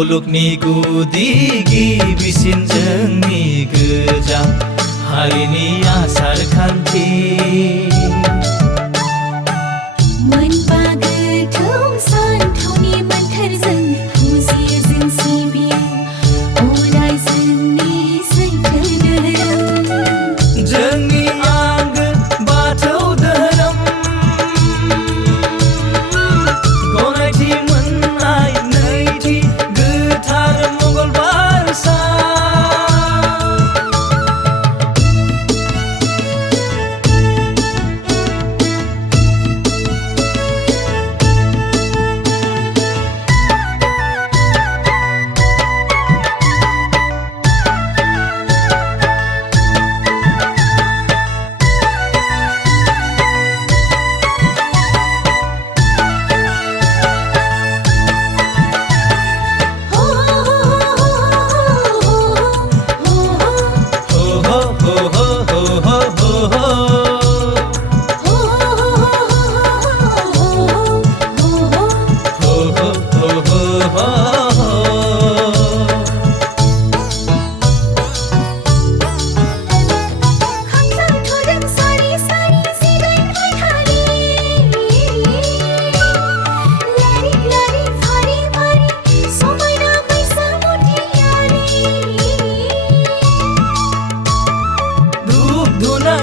मुलुगनि गुदि गिबिसिन जोंनि गोजाम हारिनि आसार खान्थि मोनबा गोथौ सानथौनि मोन्थोरजों फुजियो जों सिबियो अराय जोंनि सैथो धोरोम जोंनि आंगो बाथौ धोरोम गनायथि मोननाय नैथि गोथार मंगलबार सान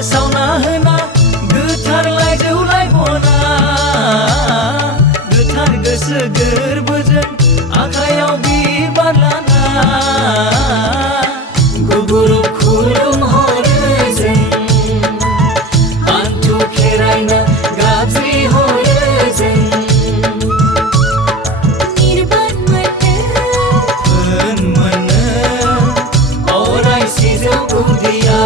सावना होना गोथार लाइजौलाय बना गोथार गोसो गोरबोजों आखायाव बिबार लाना गुगुरुब खुलुमहरो जों हान्थु खेरायना गाबज्रिहरो जों निर्बाण मोनो अराय सिजौ गुदिया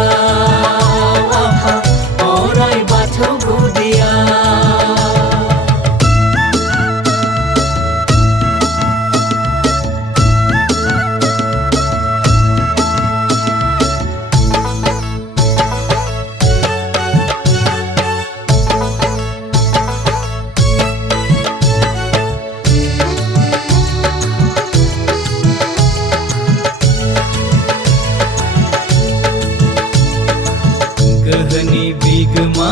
गोहोनि बिगोमा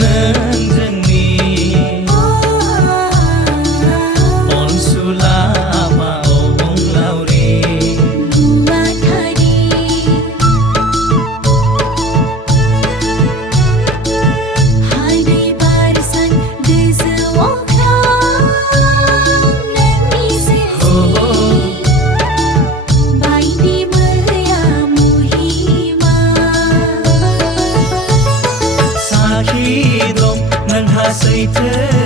नों जोंनि अनसुला आफा अबंलावरि नुवाथारि हादै बार सान गोजौआव नोंनि सोरजिनि बायदि मैया मुहिमा साखि दं नोंहा सैथो